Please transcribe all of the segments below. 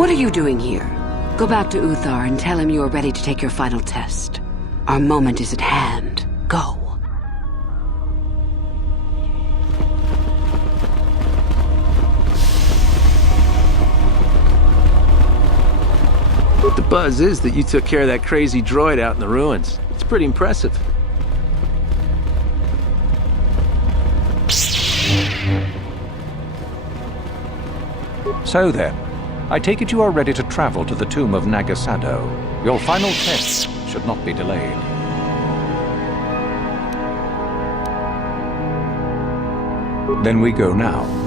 What are you doing here? Go back to Uthar and tell him you are ready to take your final test. Our moment is at hand. Go. The buzz is that you took care of that crazy droid out in the ruins. It's pretty impressive. So then, I take it you are ready to travel to the tomb of Nagasado. Your final test should not be delayed. Then we go now.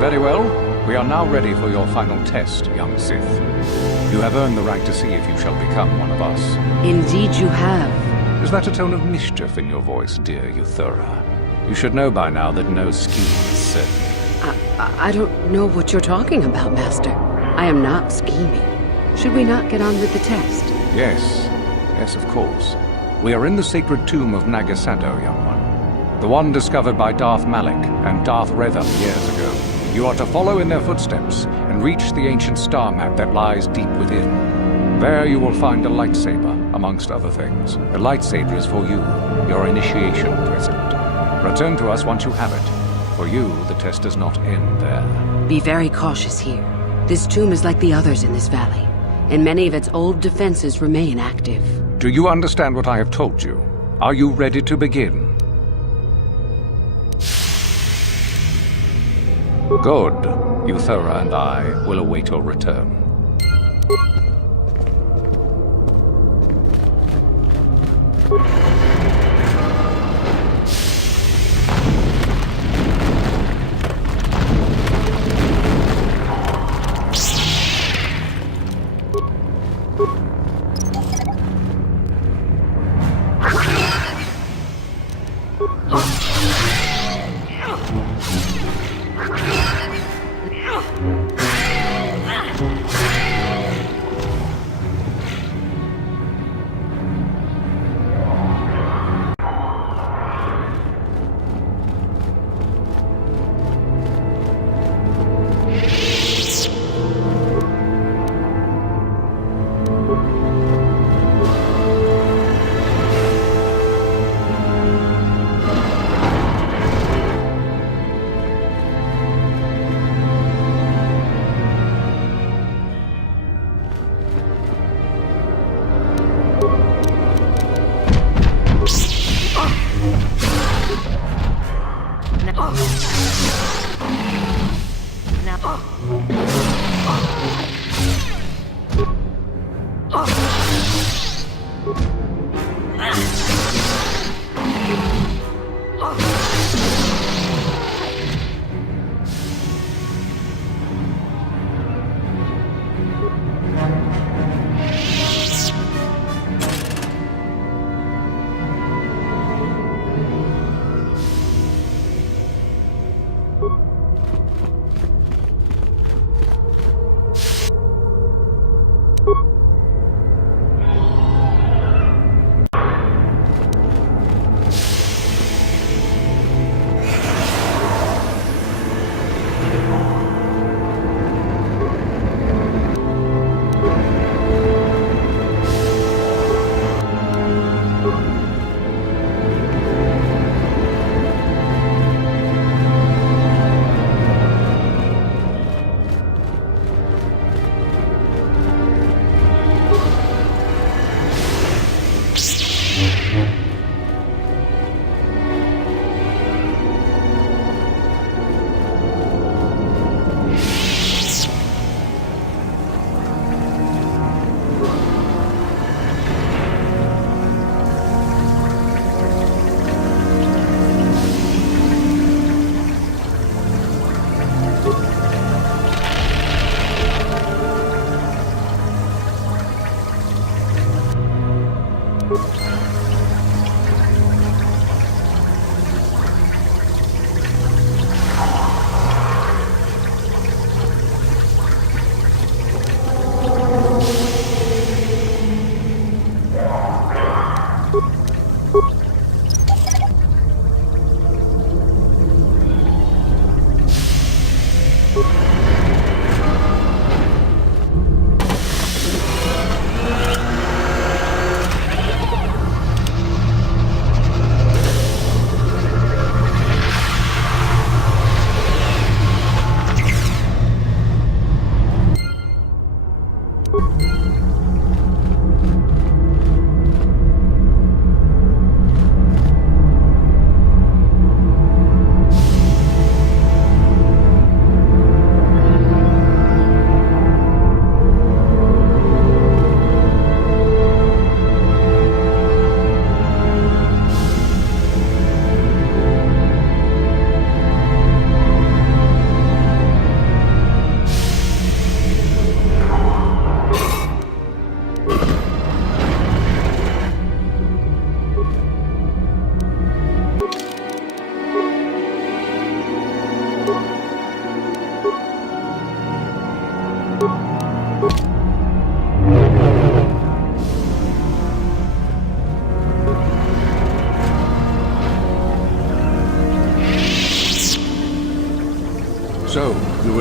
Very well. We are now ready for your final test, young Sith. You have earned the right to see if you shall become one of us. Indeed you have. Is that a tone of mischief in your voice, dear Euthura? You should know by now that no scheme is certain. I don't know what you're talking about, Master. I am not scheming. Should we not get on with the test? Yes. Yes, of course. We are in the sacred tomb of Nagasado, young one. The one discovered by Darth Malak and Darth Revan years ago. You are to follow in their footsteps and reach the ancient star map that lies deep within. There you will find a lightsaber, amongst other things. The lightsaber is for you, your initiation present. Return to us once you have it. For you, the test does not end there. Be very cautious here. This tomb is like the others in this valley, and many of its old defenses remain active. Do you understand what I have told you? Are you ready to begin? Good. Euthura and I will await your return.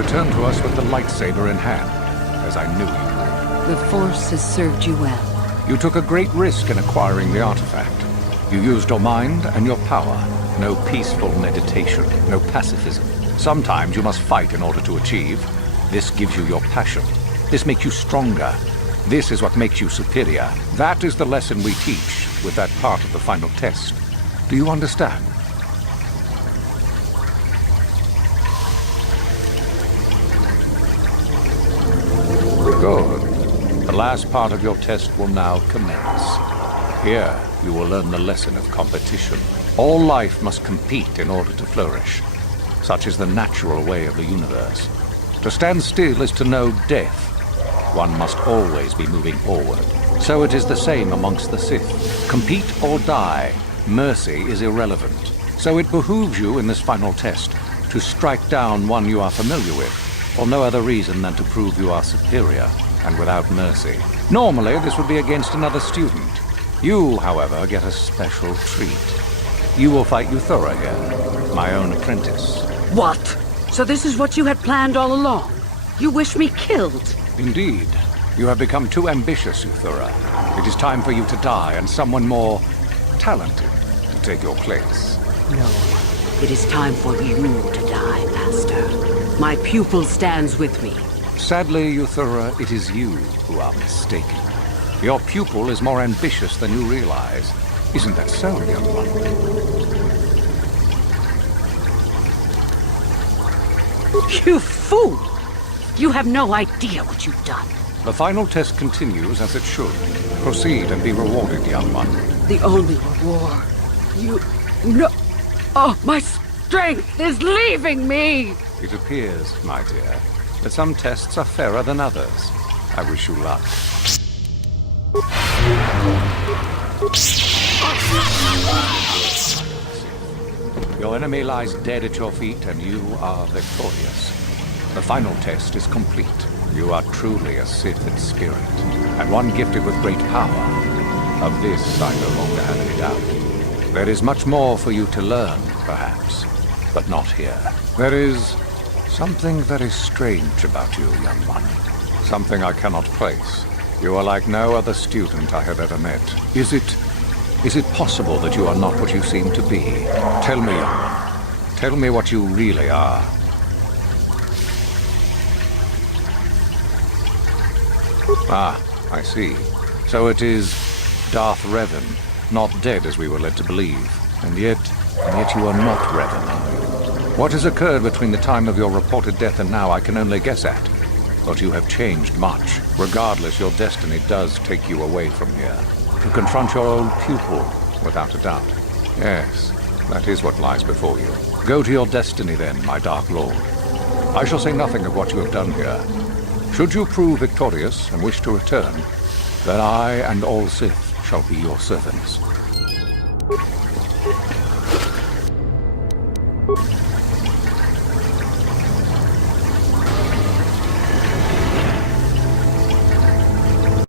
returned to us with the lightsaber in hand, as I knew you. The Force has served you well. You took a great risk in acquiring the artifact. You used your mind and your power. No peaceful meditation, no pacifism. Sometimes you must fight in order to achieve. This gives you your passion. This makes you stronger. This is what makes you superior. That is the lesson we teach with that part of the final test. Do you understand? Good. The last part of your test will now commence. Here, you will learn the lesson of competition. All life must compete in order to flourish. Such is the natural way of the universe. To stand still is to know death. One must always be moving forward. So it is the same amongst the Sith. Compete or die. Mercy is irrelevant. So it behooves you in this final test to strike down one you are familiar with, for no other reason than to prove you are superior and without mercy. Normally, this would be against another student. You, however, get a special treat. You will fight Uthura here, my own apprentice. What? So this is what you had planned all along? You wish me killed? Indeed. You have become too ambitious, Uthura. It is time for you to die, and someone more talented to take your place. No. It is time for you to die, Master. My pupil stands with me. Sadly, Uthura, it is you who are mistaken. Your pupil is more ambitious than you realize. Isn't that so, young one? You fool! You have no idea what you've done. The final test continues as it should. Proceed and be rewarded, young one. The only reward. You... No... Oh, my strength is leaving me! It appears, my dear, that some tests are fairer than others. I wish you luck. Your enemy lies dead at your feet, and you are victorious. The final test is complete. You are truly a Sith in spirit, and one gifted with great power. Of this I no longer have any doubt. There is much more for you to learn, perhaps, but not here. There is something very strange about you, young one. Something I cannot place. You are like no other student I have ever met. Is it possible that you are not what you seem to be? Tell me, young one. Tell me what you really are. Ah, I see. So it is Darth Revan, not dead as we were led to believe. And yet you are not Revan, are you? What has occurred between the time of your reported death and now I can only guess at. But you have changed much. Regardless, your destiny does take you away from here. To confront your old pupil, without a doubt. Yes, that is what lies before you. Go to your destiny then, my Dark Lord. I shall say nothing of what you have done here. Should you prove victorious and wish to return, then I and all Sith shall be your servants.